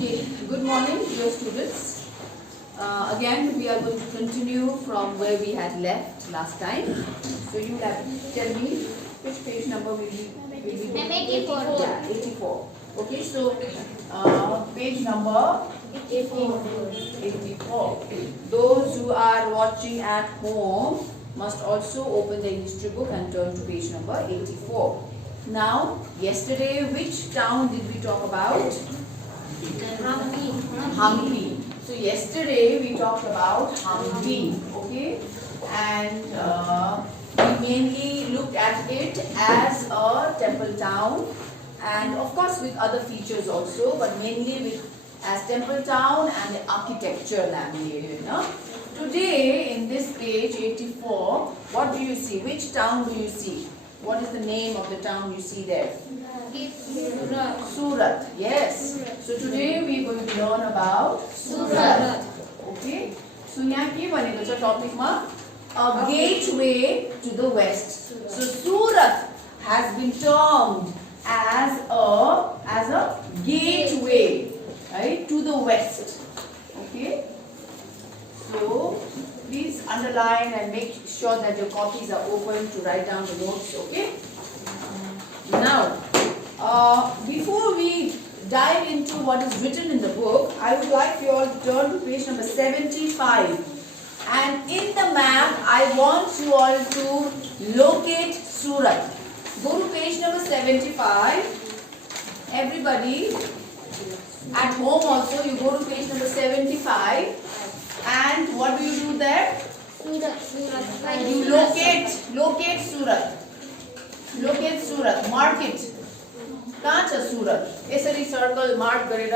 Okay, good morning dear students. Again we are going to continue from where we had left last time. So you have to tell me which page number will be 84. Yeah, 84. Okay, so page number 84. Those who are watching at home must also open the history book and turn to page number 84. Now, yesterday which town did we talk about? Hampi. So yesterday we talked about Hampi, okay, and we mainly looked at it as a temple town, and of course with other features also, but mainly with as temple town and the architecture area. Today in this page 84, what do you see? Which town do you see? What is the name of the town you see there? Surat. Yes. So today we will learn about Surat. Okay. So यहाँ के बनेको छ topic मा a gateway to the west. So Surat has been termed as a gateway, right, to the west. Okay. So please underline and make sure that your copies are open to write down the notes. Okay. Now, before we dive into what is written in the book, I would like you all to turn to page number 75. And in the map, I want you all to locate Surat. Go to page number 75. Everybody at home also, you go to page number 75. And what do you do there? You locate Surat. Locate Surat. Mark it. कहाँ छ सुरत? यसरी circle mark गरेर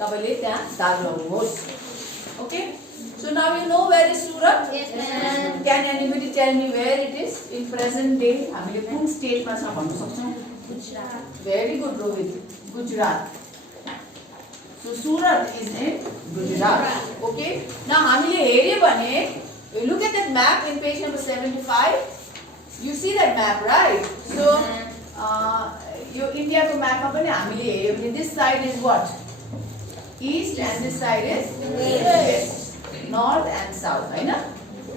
तपाईले त्यहाँ दाग लगाउनुहोस्. Okay? So now you know where is Surat? Yes, ma'am. Can anybody tell me where it is in present day? हामीले कुन स्टेट मा छ भन्न सक्छौं? Gujarat. Very good, Rohit. Gujarat. So Surat is in Gujarat. Okay? Now हामीले हेर्यो भने, you look at that map in page number 75. You see that map, right? So यो इन्डियाको म्यापमा पनि हामीले हेर्यो भने this side is what? East and this side is west. North and south, Hahn?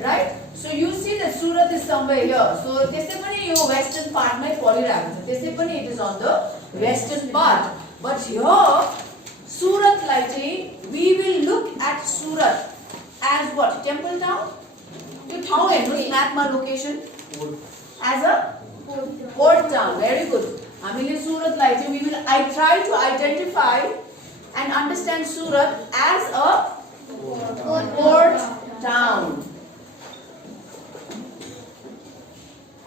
Right? So you see that Surat is somewhere here. So त्यसै पनि यो western part मै परिरहेको छ. त्यसै पनि it is on the western part. But here Surat लाई चाहिँ we will look at Surat as what? Temple town? यो ठाउँ हेर्नुस् म्यापमा location as a port town. Very good. हामीले सुरतलाई चाहिँ I try to identify and understand Surat as a port town.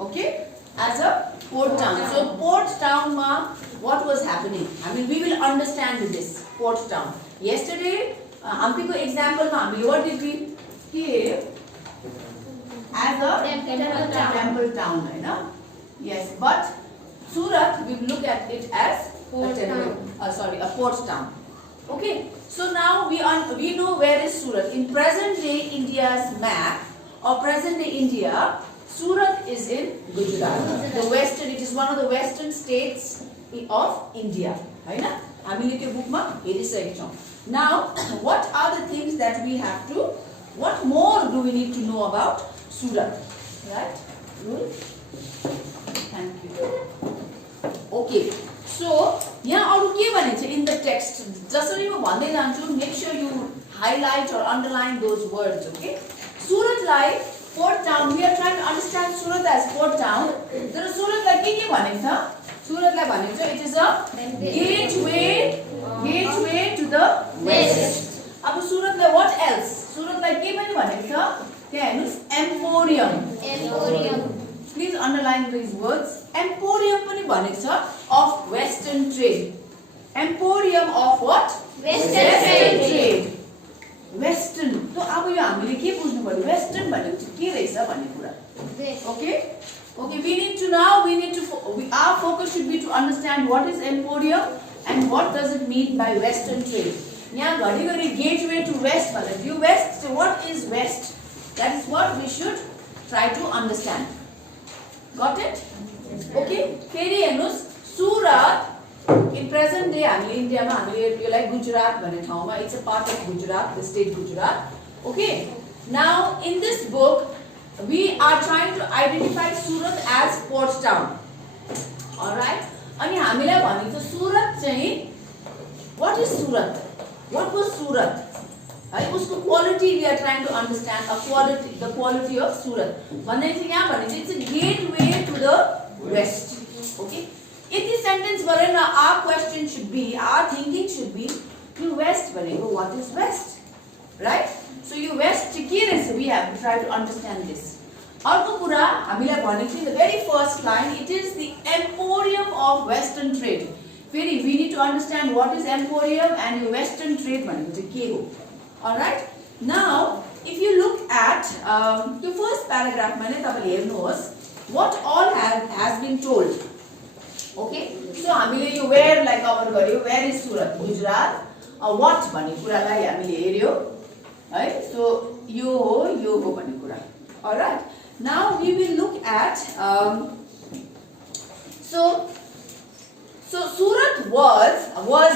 Okay? As a port town. So port town ma what was happening? I mean we will understand this port town. Yesterday Hampi ko example ma हामीले what did we hear? As a temple town, Hahn? Yes, but Surat, we look at it as a port town. Okay, so now we know where is Surat. In present day India's map or present day India, Surat is in Gujarat. The western, it is one of the western states of India. हैन? हामीले त्यो बुकमा हेरिसकेका छौं. Now, what are the things that we have to? What more do we need to know about Surat? Right? Rule. Thank you. Okay, so यहाँ अरु के भनिन्छ in the text? जसरी म भन्दै जान्छु, make sure you highlight or underline those words. Okay, Surat lie port town. We are trying to understand Surat as port town. तर Surat लाई के भनिन्छ? Surat लाई भनिन्छ it is a gateway to the west. अब Surat lie what else? Surat लाई के पनि भनिन्छ? त्यहाँ हेर्नुस् emporium. Please underline these words. Emporium पनि भनेको छ of western trade. Emporium of what? Western trade. Western. So अब यो हामीले के बुझ्नु पर्यो? Western भनेको चाहिँ के रहेछ भन्ने कुरा. Okay? Okay, we need to our focus should be to understand what is emporium and what does it mean by western trade. यहाँ घरिघरि gateway to west भन्दा यो west, so what is west? That is what we should try to understand. Got it? Okay. फेरि हेर्नुस् Surat in present day हामीले इन्डियामा हामीले यसलाई गुजरात भन्ने ठाउँमा it's a part of Gujarat, the state Gujarat. Okay, now in this book we are trying to identify Surat as port town. Alright, अनि हामीलाई भनेको सुरत चाहिँ what is Surat, what was Surat है, उसको quality we are trying to understand the quality of Surat भन्ने चाहिँ यहाँ भने चाहिँ it's a gateway to the west. Okay, यदि सेन्टेन्स गरेर our question should be, our thinking should be, यो वेस्ट भनेको what is west, right? So यो वेस्ट चाहिँ के रहेछ, we have to try to understand this. अर्को कुरा हामीलाई भनेको थियो the very first line, it is the emporium of western trade. फेरि we need to understand what is emporium and यो वेस्टर्न ट्रेड भनेको चाहिँ के हो. Alright, now if you look at त्यो फर्स्ट प्याराग्राफमा नै तपाईले हेर्नुहोस् what all has been told. Okay, so हामीले यो where लाई कभर गर्यो, where is Surat, Gujarat. what भन्ने कुरालाई हामीले हेर्यो है. so यो हो भन्ने कुरा. alright, now we will look at so Surat was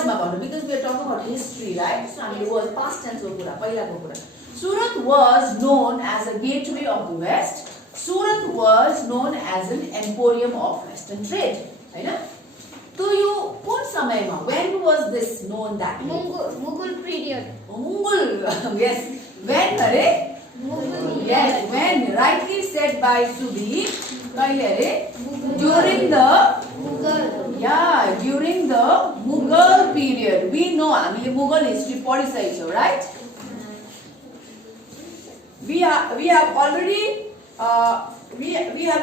मा भन्नु, because we are talking about history, right? so हामीले was past tense को कुरा, पहिलाको कुरा. Surat was known as a gateway of the west. Surat was known as an emporium of western trade, हैन? तो यो कुन समयमा, when was this known that way? Mughal period. Mughal, yes. When अरे? Mughal. Yes, when, rightly said by Subhi. कहिले अरे? During the Mughal. Yeah, during the Mughal period. We know हामीले Mughal history पढिसकेछौँ, right? We have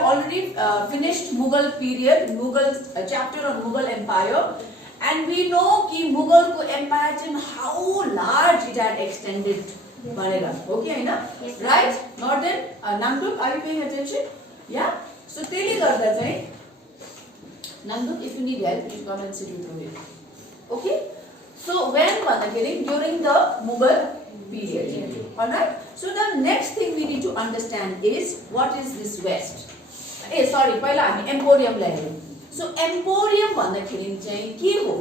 already finished Mughal period, Mughal chapter on Mughal Empire, and we know कि Mughal को empire चाहिँ how large it had extended भनेर. Okay, Hahn? Yes, right? Northern Namduk, are you paying attention? Yeah. So त्यसले गर्दा चाहिँ Namduk, if you need help, please come and sit with me. Okay. So when भन्दाखेरि during the Mughal period. Alright. So the next thing we need to understand is what is this west. Sorry, पहिला हामी emporium लाई हेरौँ. So emporium भन्दाखेरि चाहिँ के हो?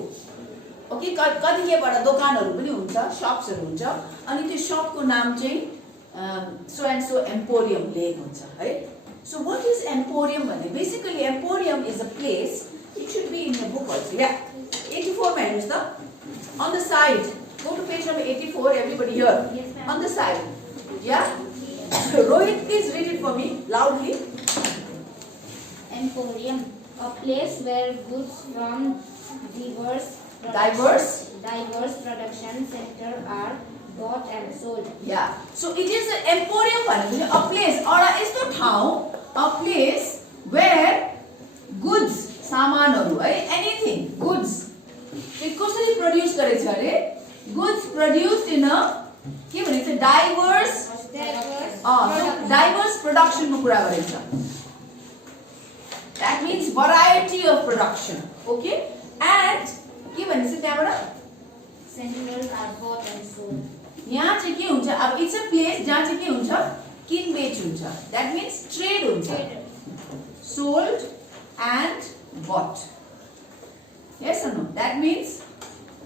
Okay, कतिपयबाट दोकानहरू पनि हुन्छ, शप्सहरू हुन्छ, अनि त्यो शपको नाम चाहिँ so and so emporium लेख हुन्छ है. So what is emporium भन्ने? Basically emporium is a place. It should be in the book also. Yeah. 84 मा हेर्नुस् त. On the side. Go to page number 84, everybody here. Yes, ma'am. On the side. Yeah? Rohit, please read it for me loudly. Emporium, a place where goods from diverse production sector are bought and sold. Yeah. So it is an emporium भनेको a place or यस्तो ठाउँ, a place where goods, सामानहरू है, anything, goods. त्यो कसरी produce गरेछ अरे? Goods produced in a के भनिन्छ diverse production को कुरा गरिन्छ. That means variety of production. Okay, and के भनिन्छ त्यहाँबाट? Centers are bought and sold. यहाँ चाहिँ के हुन्छ? अब it's a place जहाँ चाहिँ के हुन्छ? किनबेच हुन्छ. That means trade हुन्छ. Sold and bought. Yes or no? That means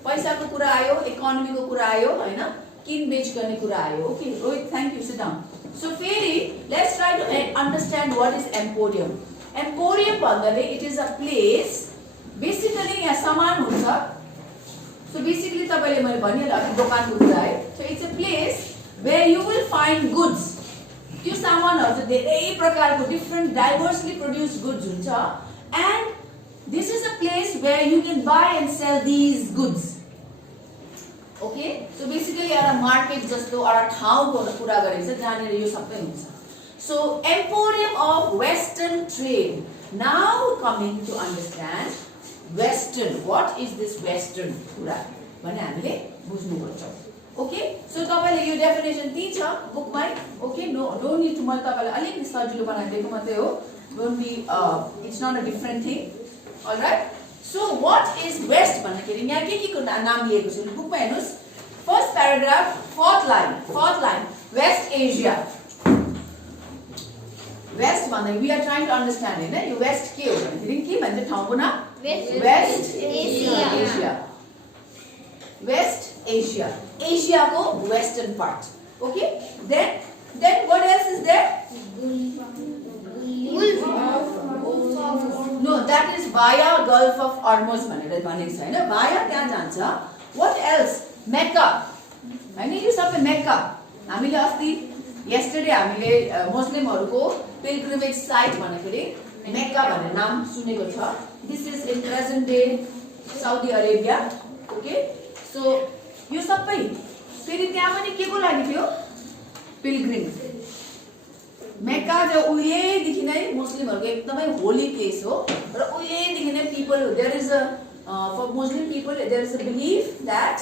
पैसाको कुरा आयो, इकोनोमीको कुरा आयो, हैन? किनबेच गर्ने कुरा आयो. Okay, Rohit, thank you. Sit down. So फेरि let's try to understand what is emporium. Emporium भन्दाखेरि it is a place. Basically यहाँ सामान हुन्छ. So basically तपाईले मैले भनिहालेँ दोकानको कुरा है. So it's a place where you will find goods. त्यो सामानहरु चाहिँ धेरै प्रकारको different diversely produced goods हुन्छ, and this is a place where you can buy and sell these goods. Okay, so basically एउटा मार्केट जस्तो एउटा ठाउँको कुरा गरेछ जहाँनिर यो सबै हुन्छ. So emporium of western trade. Now coming to understand western. What is this western कुरा भने हामीले बुझ्नुपर्छ. Okay, so तपाईले यो डेफिनेसन दिन्छ बुकमै. Okay, no, don't need to मैले तपाईलाई अलिकति सजिलो बनाइदिएको मात्रै हो. Don't be it's not a different thing. All right. So what is west भन्दाखेरि यहाँ के को नाम लिएको छ बुकमा हेर्नुस्. First paragraph, fourth line, West Asia. West भन्दाखेरि we are trying to understand Hahn, yo west के हो भन्दाखेरि के भन्छ ठाउँको नाम? West Asia. Asia. Asia ko western part. Okay. Then what else is there? No, that is via Gulf of Hormuz भनेर भनेको छ हैन. Via त्यहाँ जान्छ. What else? Mecca. हैन, यो सबै Mecca. हामीले अस्ति yesterday हामीले मुस्लिमहरुको pilgrimage site भन्दाखेरि Mecca भन्ने नाम सुनेको छ. This is in present day Saudi Arabia. Okay. So यो सबै फेरि त्यहाँ पनि के को लागि थियो? Pilgrim. Mecca जो उहिलेदेखि नै मुस्लिमहरुको एकदमै होली प्लेस हो र उहिलेदेखि नै people there is a for Muslim people there is a belief that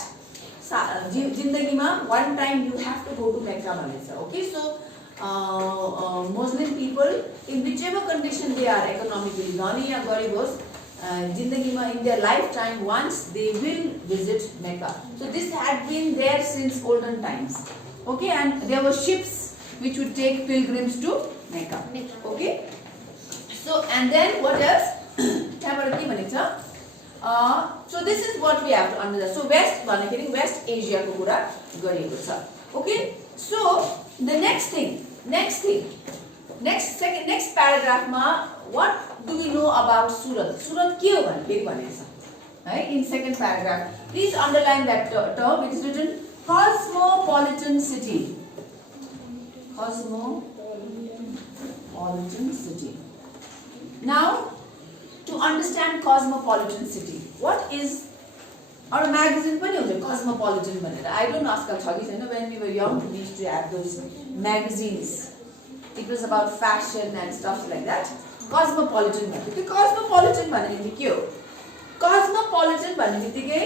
जिन्दगीमा one time you have to go to Mecca भनेछ. Okay, so Muslim people in whichever condition they are, economically धनी या गरिब होस्, जिन्दगीमा in their lifetime once they will visit Mecca. So this had been there since olden times. Okay, and there were ships which would take pilgrims to Mecca. Okay, so and then what else? त्यहाँबाट के भनेको छ? So this is what we have to understand. So west भन्दाखेरि West Asia को कुरा गरिएको छ. Okay, so the next paragraph मा what do we know about Surat? Surat के हो भनेको छ है in second paragraph. Please underline that term. It is written cosmopolitan city. Cosmopolitan city. Now, to understand cosmopolitan city, what is our magazine पनि हुन्छ cosmopolitan भनेर. I don't know आजकल छ कि छैन. When we were young, we used to have those magazines. It was about fashion and stuff like that. Cosmopolitan भन्ने. त्यो cosmopolitan भनेको के हो? Cosmopolitan भन्ने बित्तिकै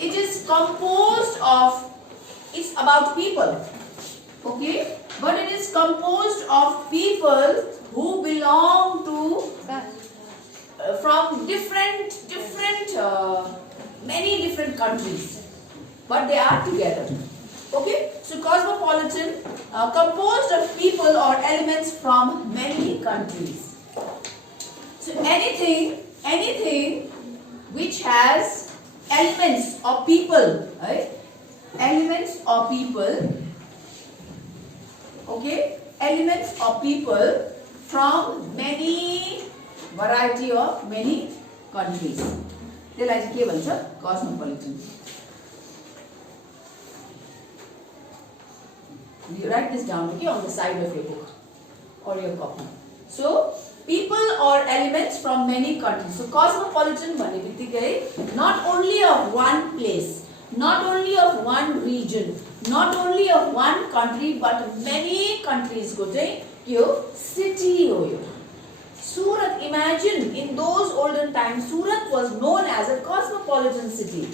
it is composed of, it's about people. Okay, but it is composed of people who belong to from many different countries, but they are together. Okay, so cosmopolitan composed of people or elements from many countries. So anything which has elements of people, right? Elements of people. Okay, elements of people from many variety of many countries. त्यसलाई चाहिँ के भन्छ? Cosmopolitan. You write this down, okay, on the side of your book or your copy. So people or elements from many countries. So cosmopolitan भन्ने बित्तिकै not only of one place, not only of one region, not only of one country, but many countries को चाहिँ के हो? City हो यो. Surat, imagine in those olden times, Surat was known as a cosmopolitan city.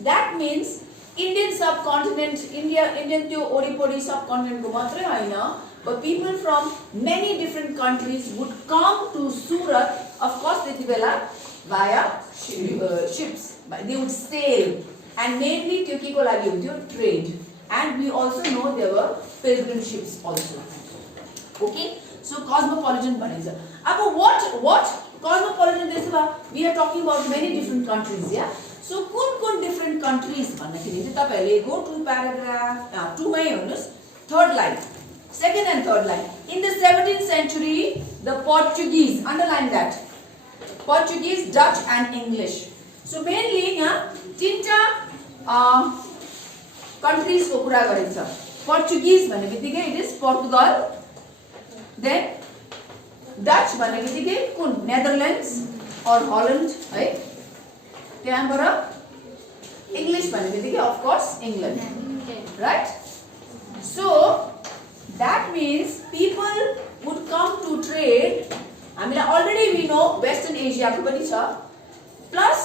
That means Indian subcontinent, Indian त्यो ओरिपोरी subcontinent को मात्रै हैन, but people from many different countries would come to Surat. Of course, त्यति बेला via ships. They would sail, and mainly त्यो के को लागि हुन्थ्यो? Trade. And we also know there were pilgrim ships also. Okay, so cosmopolitan भनेको छ. अब what cosmopolitan त्यसो भए we are talking about many different countries, yeah. So कुन different countries भन्दाखेरि चाहिँ तपाईहरुले go to paragraph 2 मै हेर्नुस्, third line, second and third line. In the 17th century, the Portuguese, underline that, Portuguese, Dutch and English. So mainly यहाँ तीनटा countries को कुरा गरेको छ. Portuguese भन्ने बित्तिकै it is Portugal, then Dutch भन्ने बित्तिकै कुन? Netherlands or Holland है. त्यहाँबाट English भन्ने बित्तिकै of course England, right? So that means people would come to trade. हामीलाई already we know Western Asia को पनि छ, plus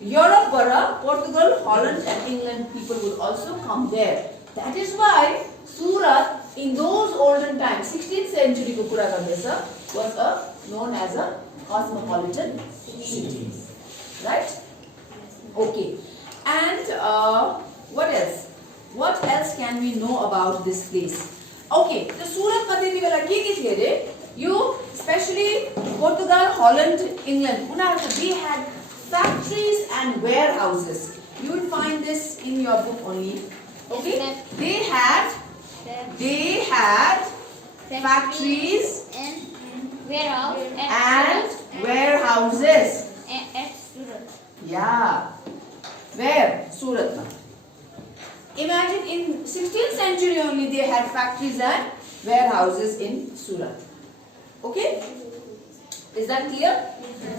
Europe बाट Portugal, Holland and England people would also come there. That is why Surat in those olden times, 16th century को कुरा गर्दैछ, was known as a cosmopolitan city, right? Okay, and what else? What else can we know about this place? Okay, so Surat मा त्यति बेला के थियो रे? You especially Portugal, Holland, England, they had factories and warehouses. You will find this in your book only. Okay? Yes, They had factories and warehouse and warehouses. at Surat. Yeah. Where? Surat. Imagine in 16th century only they had factories and warehouses in Surat. Okay? Is that clear?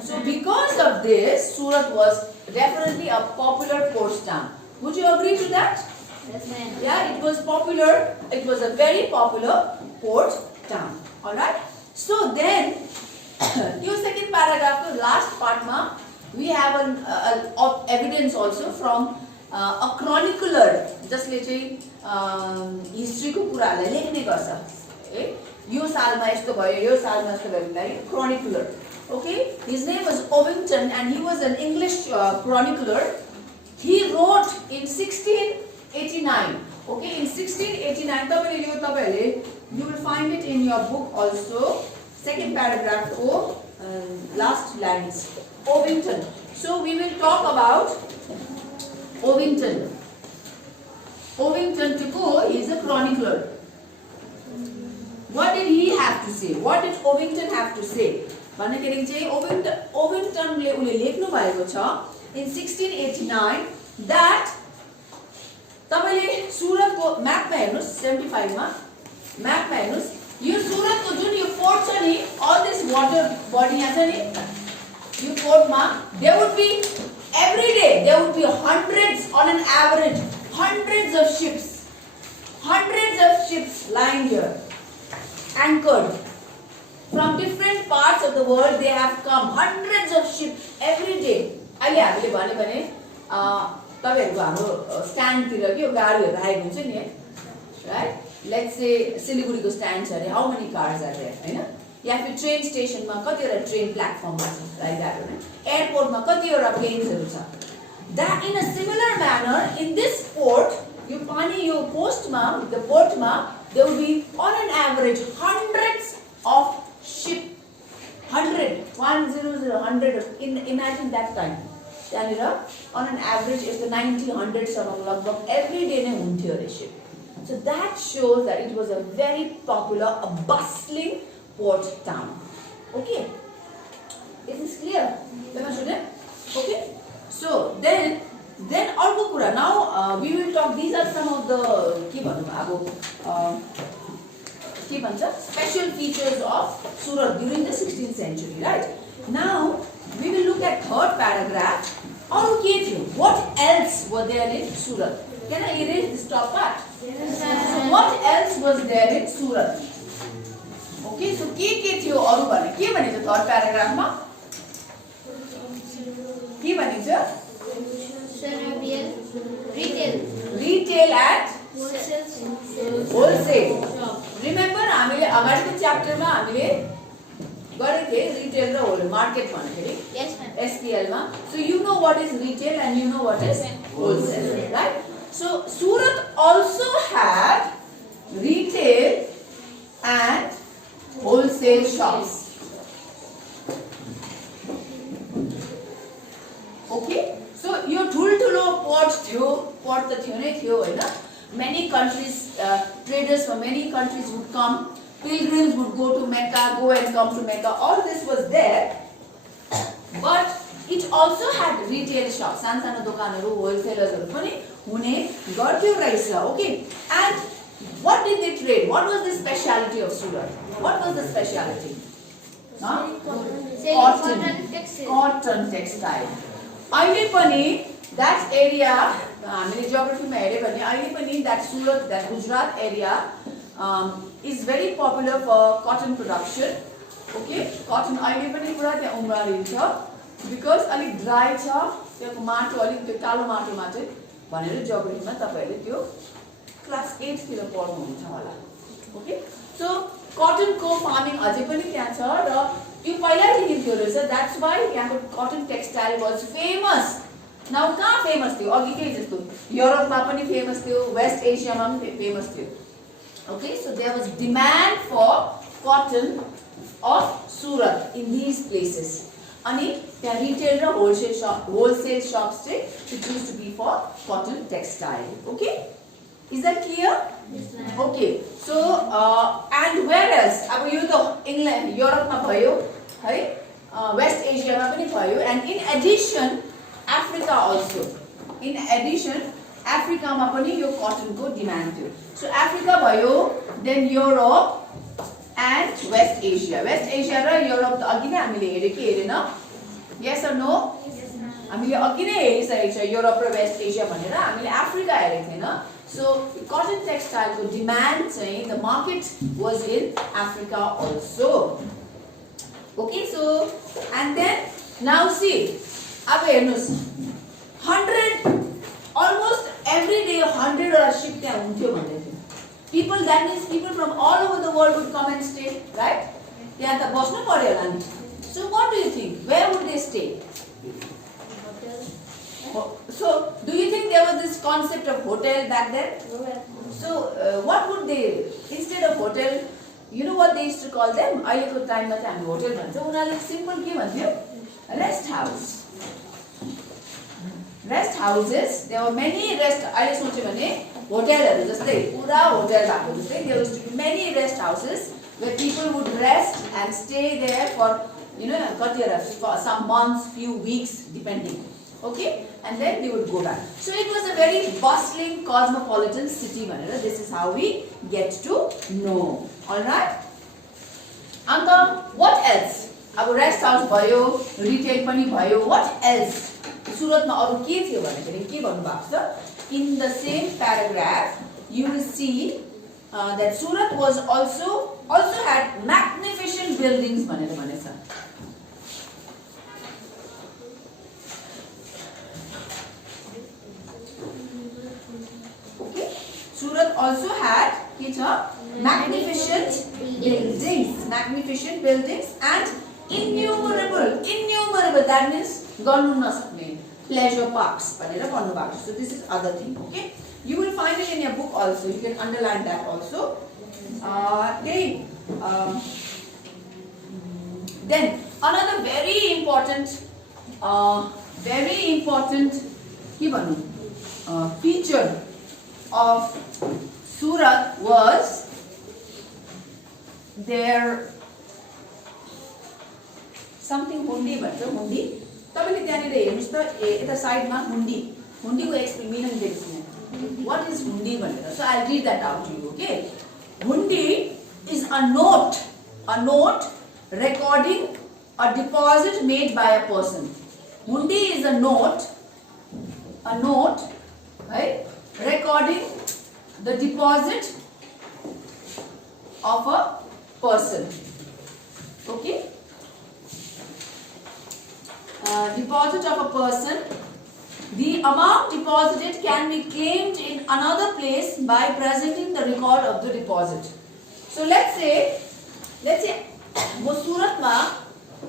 So because of this, Surat was definitely a popular port town. Would you agree to that? Yes, ma'am. Yeah, it was popular. It was a very popular port town. Alright? So then, your second paragraph, the last part ma, we have an evidence also from a chronicler. जसले चाहिँ history को कुरालाई लेख्ने गर्छ है यो सालमा यस्तो भयो यो सालमा यस्तो भयो भन्दाखेरि chronicler. Okay, his name was Ovington and he was an English chronicler. He wrote in 1689. Okay, in 1689 तपाईहरुले you will find it in your book also. Second paragraph ko last lines. Ovington. So we will talk about Ovington. Ovington Tico is a chronicler. What did he have to say? What did Ovington have to say? भन्दाखेरि चाहिँ ओविङटनले उले लेख्नु भएको छ in 1689 that तपाईले सुरतको म्यापमा हेर्नुस् 75 मा म्यापमा हेर्नुस् यो सुरतको जुन यो पोर्ट छ नि all this water body यहाँ छ नि यो पोर्टमा there would be every day there would be hundreds on an average hundreds of ships lying here anchored from different parts of the world. They have come hundreds of ships every day. अहिले हामीले भन्यो भने तपाईहरुको हाम्रो stand तिर के गाडीहरु राखेको हुन्छ नि राइट लेट्स से सिलिगुडीको स्ट्यान्ड छ अरे how many cars are there हैन या फिर ट्रेन स्टेशनमा कतिवटा ट्रेन प्लेटफर्ममा छ लाइक दैट हैन एयरपोर्टमा कतिवटा प्लेन्सहरु छ that in a similar manner in this port you pani yo postma the portma there will be on an average hundreds of ship 100 imagine that time yanira on an average if the 90 100 lagbag every day ne hunthyo re ship so that shows that it was a very popular a bustling port town okay is this clear Lema student okay so then अर्को कुरा now we will talk these are some of the के भन्नु अब के भन्छ special features of Surat during the 16th century right now we will look at third paragraph अरु के थियो what else were there in Surat can I erase this top part yes sir so what else was there in Surat okay so के थियो अरु भने के भनेको third paragraph मा के भनिन्छ retail and wholesale remember हामीले अगाडिको च्याप्टरमा हामीले गरेको थिए रिटेल र होल मार्केट भन्दाखेरि yes ma'am SPL मा so you know what is retail and you know what is wholesale right so Surat also had retail and wholesale shops okay so यो ठुलठुलो port त थियो नै थियो हैन many countries traders from many countries would come pilgrims would go to Mecca go and come to Mecca all this was there but it also had retail shops सानो दोकानहरु wholesalers पनि हुने गर्थ्यो रहेछ okay and what did they trade what was the speciality of Surat what was the speciality cotton textile अहिले पनि that area हामीले जियोग्राफीमा हेर्यो भने अहिले पनि that Surat that Gujarat area is very popular for cotton production okay cotton अहिले पनि पुरा त्यहाँ उम्रालिन्छ because अलिक ड्राई छ त्यहाँको माटो अलिक त्यो कालो माटोमा चाहिँ भनेर जियोग्राफीमा तपाईहरुले त्यो क्लास 8 तिर पढ्नुहुन्छ होला okay so cotton को फार्मिङ अझै पनि त्यहाँ छ र यो पहिलादेखि थियो रहेछ that's why यहाँको cotton textile was famous now कहाँ फेमस थियो अघि के जस्तो युरोपमा पनि फेमस थियो वेस्ट एसियामा पनि फेमस थियो okay so there was demand for cotton of Surat in these places अनि त्यहाँ रिटेल र होलसेल शप्स चाहिँ it used to be for cotton textile. Okay, is that clear? Okay, so and where else, अब यो त England युरोपमा भयो है, waste एसियामा पनि भयो, and in addition Africa also. In addition अफ्रिकामा पनि यो कटनको डिमान्ड थियो. सो अफ्रिका भयो, then Europe and West Asia. West Asia र युरोप त अघि नै हामीले हेऱ्यो कि हेरेन? यस अर नो? हामीले अघि नै हेरिसकेको छ युरोप र वेस्ट एसिया भनेर. हामीले अफ्रिका हेरेको थिएन. सो कटन टेक्सटाइलको डिमान्ड चाहिँ the market was in Africa also. Okay, so and then now see, अब हेर्नुहोस् 100 almost every day 100 वटा शिप त्यहाँ हुन्थ्यो भन्दै थियो. People, that means people from all over the world would come and stay, right? त्यहाँ त बस्नु पर्यो होला नि. So what do you think? Where would they stay? So do you think there was this concept of hotel back then? So what would they, instead of hotel, you know what they used to call them? अहिलेको टाइममा चाहिँ हामी hotel भन्छ. उनीहरूले simple के भन्थ्यो? Rest house. Rest houses, there were many rest. अहिले सोच्यो भने होटलहरू जस्तै पुरा होटल भएको जस्तै there used to be many rest houses where people would rest and stay there for, you know, कतिवटा for some months, few weeks depending. Okay, and then they would go back. So it was a very bustling cosmopolitan city भनेर. This is how we get to know. All right, अन्त what else? अब rest house भयो, retail पनि भयो. what else? सुरतमा अरु के थियो भन्दाखेरि के भन्नु भएको छ? In the same paragraph, you will see that Surat was also had magnificent buildings भनेर भनेछ. Okay, Surat also had के छ? Magnificent buildings and innumerable, that means गर्नु नसक्ने pleasure parks भनेर भन्नु भएको छ. So this is other thing. Okay, you will find it in your book also. You can underline that also. Then another very important के भन्नु feature of Surat was their something हुन्डी भन्छ. हुन्डी तपाईले त्यहाँनिर हेर्नुस् त यता साइडमा हुन्डीको एक्सप्लेनेसन दिएको छु. What is हुन्डी भनेर? So I'll read that out to you. Okay, हुन्डी is a note recording a deposit made by a person. हुन्डी is a note right, recording the deposit of a person. Okay, deposit of a person. The amount deposited can be claimed in another place by presenting the record of the deposit. So let's say mo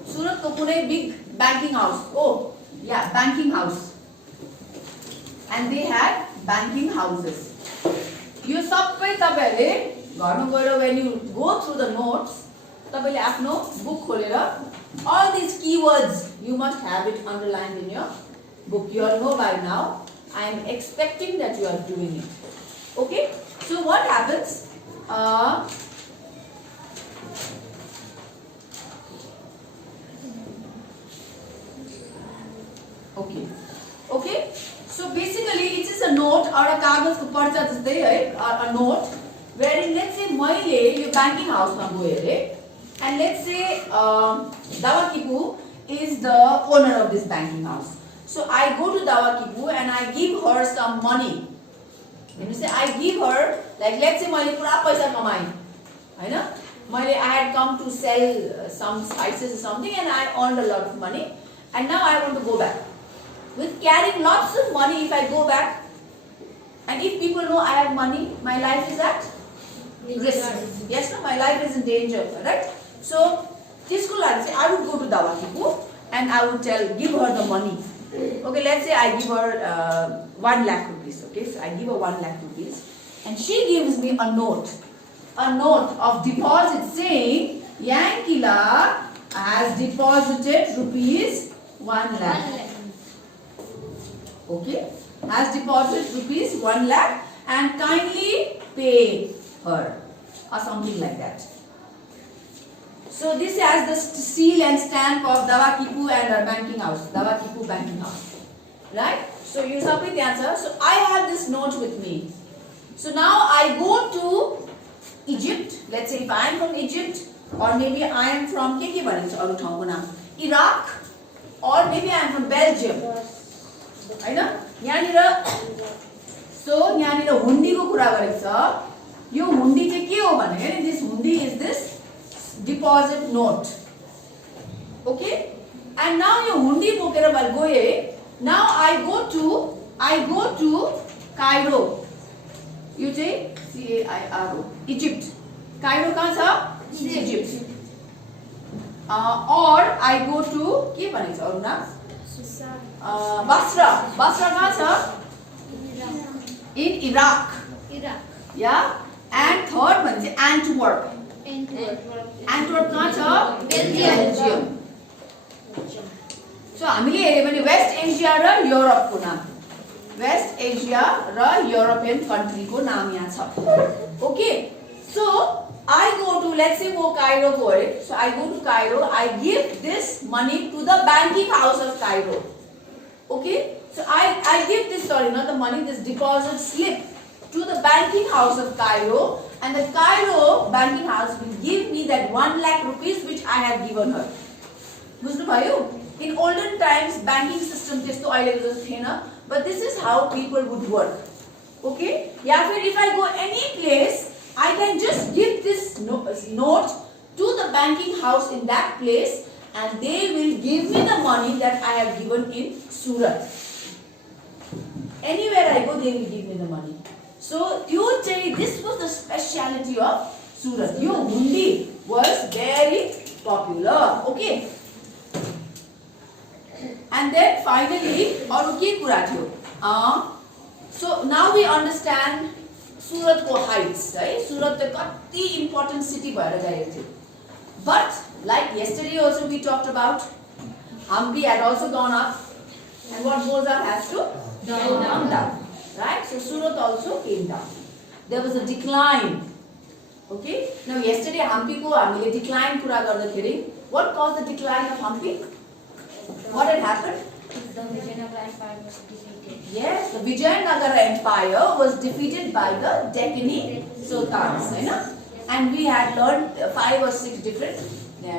Surat ko kunai big banking house. Oh yeah, banking house, and they had banking houses. यो सबै तपाईहरुले घरमा गएर when you go through the notes, तपाईले आफ्नो book खोलेर all these keywords you must have it underlined in your book. You all know by now. I am expecting that you are doing it. Okay, so what happens? Okay, so basically it is a note or a कागज को पर्चा जस्तै है, a note wherein let's say मैले यो banking house मा गए रे, and let's say Dawakipu is the owner of this banking house. So I go to Dawakipu and I give her some money. You say I give her, like let's say मैले पुरा पैसा कमाएँ, हैन? मैले I had come to sell some spices or something and I earned a lot of money, and now I want to go back. With carrying lots of money, if I go back, and if people know I have money, my life is at risk. Yes, no, my life is in danger, right? So, I would go to Dawakipu and I would give her the money. Okay, let's say I give her 1 lakh rupees. Okay, so I give her 1 lakh rupees, and she gives me a note of deposit saying, Yankila has deposited rupees 1 lakh. Okay, has deposited rupees 1 lakh and kindly pay her, or something like that. So this has the seal and stamp of Dawakipu and her banking house, Dawakipu banking house, right? So you submit the answer. So I have this note with me. So now I go to Egypt. Let's say if I am from Egypt, or maybe I am from Iraq, or maybe I am from Belgium. I know. So यहाँ हुंडी को कुरा गरेको छ. यो हुंडी चाहिँ के हो भने this hundi is this deposit note. Okay, and now यो हुंडी बोकेर मैले गए. Now I go to Cairo. यो चाहिँ CAIRO, Egypt. Cairo कहाँ छ? Egypt. Or I go to के भनेको छ अरु नाम? Basra. Basra कहाँ छ? In Iraq. Yeah. And third one is Antwerp. Antwerp कहाँ छ? Belgium. So हामीले हेर्यो भने वेस्ट एसिया र युरोप को नाम, वेस्ट एसिया र युरोपियन कंट्री को नाम यहाँ छ. Okay. So I go to, let's say वो Cairo को है. So I go to Cairo. I give this money to the banking house of Cairo. Okay. So I give this, sorry, not the money, this deposit slip to the banking house of Cairo, and the Cairo banking house will give me that 1 lakh rupees which I have given her. बुझ्नु भयो? In olden times, banking system त्यस्तो अहिलेको जस्तो थिएन, but this is how people would work. Okay? या फिर if I go any place, I can just give this note to the banking house in that place, and they will give me the money that I have given in Surat. Anywhere I go, they will give me the money. So, this was the speciality of Surat. Your hundi was very popular. Okay. And then finally, so now we understand Surat ko heights, right? Surat is a important city. But like yesterday also we talked about, Hampi had also gone up, and what goes up has to down. Right? So Surat also came down. There was a decline. Okay? Now yesterday Hampi ko हामीले decline kura गर्दाखेरि, what caused the decline of Hampi? What had happened? The Vijayanagara Empire was defeated. Yes, the Vijayanagara Empire was defeated by the Deccani Sultans, right? And we had learned 5 or 6 different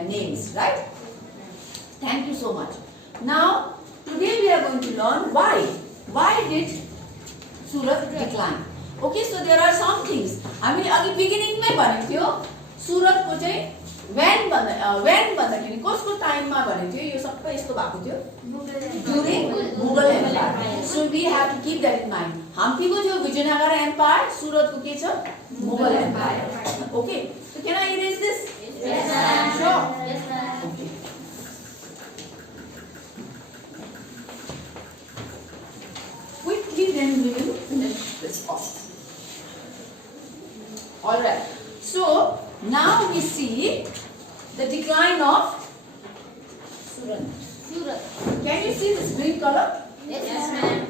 names, right? Thank you so much. Now, today we are going to learn why. Why did Surat decline? Okay, so there are some things. I mean, at the beginning, में बने थियो Surat को चाहिँ when भन्दाखेरि कसको टाइममा भने थियो यो सबै यस्तो भएको थियो during Mughal Empire. So we have to keep that in mind. Hampi को जो Vijayanagara Empire, Surat को के छ Mughal Empire. Okay, so can I erase this? Yes, ma'am. Sure. Yes, ma'am. Okay. Quickly then we will finish this off. Alright. So now we see the decline of Surat. Can you see this green color? Yes, ma'am.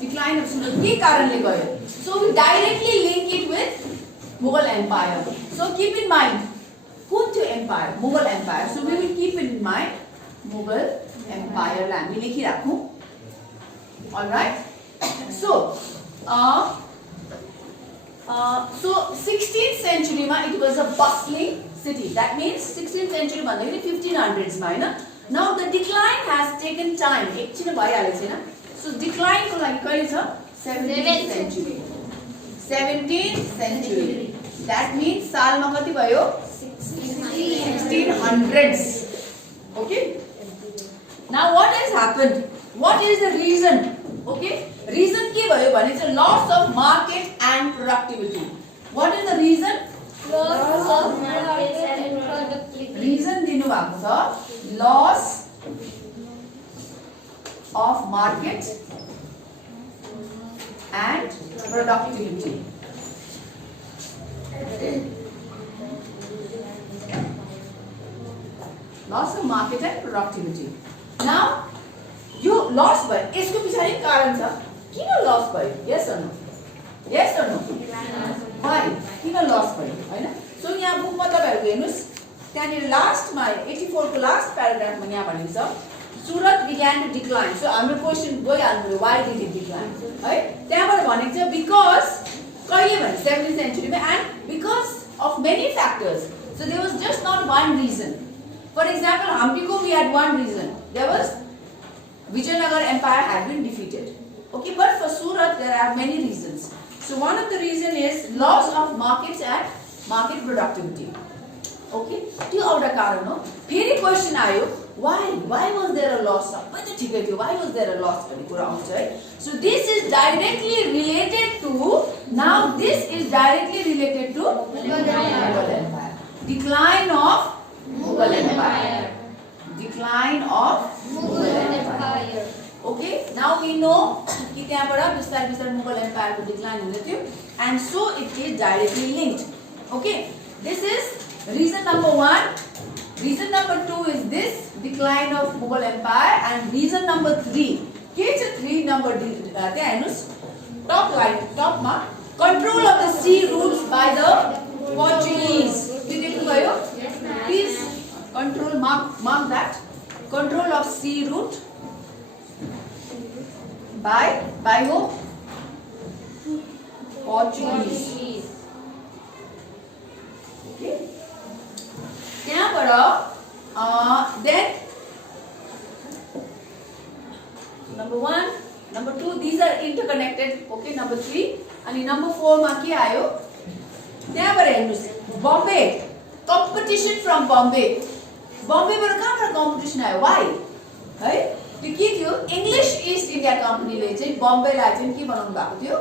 Decline of Surat. के कारणले गयो? So we directly link it with Mughal Empire. So keep in mind, कुन थियो empire? Mughal Empire. So we will keep it in mind, Mughal Empire लाई हामी लेखिराखौं. All right. So, so 16th century ma it was a bustling city. That means 16th century भन्दाखेरि 1500s मा हैन. Now the decline has taken time. एकछिन भइहाल्यो छैन. So decline को लागि कहिले छ? 17th century. 17th century. That means सालमा कति भयो? 1600s. Okay. Now what has happened? What is the reason? Okay. Reason के भयो भने चाहिँ loss of market and productivity. What is the reason? Loss of market and productivity. Reason दिनु भएको छ loss of market and productivity. Loss of market and productivity. Now, you loss भयो. यसको पछाडि कारण छ. किन loss भयो? Yes or no? Yes or no? Why? किन loss भयो? हैन? So यहाँ बुकमा तपाईहरुको हेर्नुस्. त्यहाँनिर लास्टमा 84 को लास्ट प्याराग्राफमा यहाँ भनेको छ सुरत began to decline. So हाम्रो question गइहाल्नु. Why did it decline? है? त्यहाँबाट भनेको छ because कहिले भने 17th century मा and because of many factors. So there was just not one reason. For example, Hampiko we had one reason. There was Vijayanagara Empire had been defeated. Okay, but for Surat there are many reasons. So one of the reason is loss of markets and market productivity. Okay, त्यो एउटा कारण हो. फेरि question आयो why was there a loss? सबै त ठिकै थियो. Why was there a loss भन्ने कुरा आउँछ है. So this is directly related to Mughal Empire. Decline of Mughal Empire. Decline of Mughal Empire. Okay, now we know कि त्यहाँबाट बिस्तारै बिस्तारै Mughal Empire को decline हुँदै थियो and so it is directly linked. Okay, this is reason number 1. Reason number 2 is this decline of Mughal Empire and reason number 3. के छ 3 number त्यहाँ हेर्नुस् top line top मा control of the sea routes by the Portuguese. You देख्नु भयो? Please control mark that. Control of sea route by who? Portuguese. Okay. त्यहाँबाट then number 1 number 2 these are interconnected. Okay, number 3 अनि number 4 मा के आयो त्यहाँबाट हेर्नुस् बम्बे competition from बम्बे बाट कहाँबाट कम्पिटिसन आयो why है त्यो के थियो इंग्लिश ईस्ट इंडिया कम्पनीले चाहिँ बम्बेलाई चाहिँ के बनाउनु भएको थियो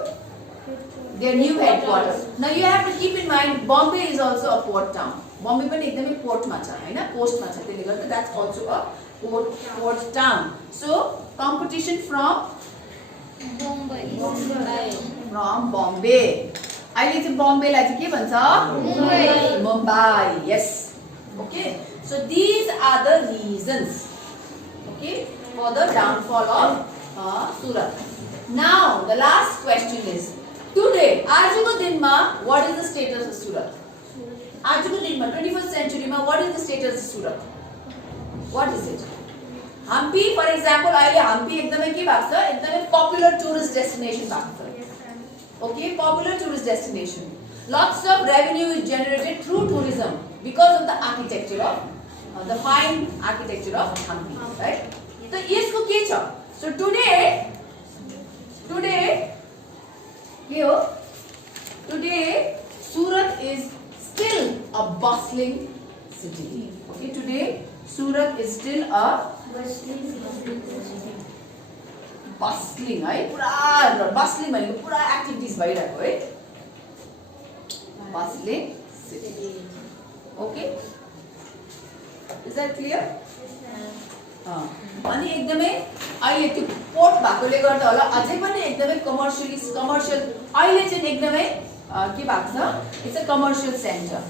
their new headquarters. Now you have to keep in mind Bombay is also a port town. Bombay पनि एकदमै पोर्टमा छ हैन कोस्टमा छ त्यसले गर्दा that's also a port town. So competition from Bombay. अहिले चाहिँ बम्बेलाई चाहिँ के भन्छ Mumbai. Yes. Okay. So these are the reasons. Okay, for the downfall of Surat. Now the last question is today आजको दिनमा what is the status of Surat? आजको दिनमा 21st century मा what is the status of Surat? What is it? Hampi for example अहिले Hampi एकदमै के भएको छ एकदमै popular tourist destination भएको छ. Okay, popular tourist destination. Lots of revenue is generated through tourism because of the architecture of the fine architecture of Hampi, right? So यसको के छ? So today के हो? Today Surat is still a bustling city. Okay, today Surat is still a bustling है पुरा bustling भनेको पुरा activities भइरहेको है bustling city. Okay, is that clear? अनि एकदमै अहिले त्यो पोर्ट भएकोले गर्दा होला अझै पनि एकदमै कमर्शियल अहिले चाहिँ एकदमै के भएको छ it's a commercial centre.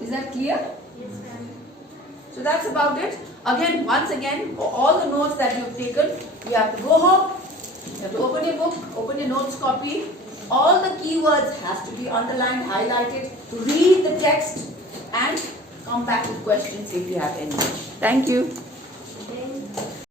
Is that clear? Yes, ma'am. So that's about it. Again, once again, all the notes that you've taken, you have to go home, you have to open your book, open your notes copy. All the keywords has to be underlined, highlighted, to read the text and come back with questions if you have any. Thank you.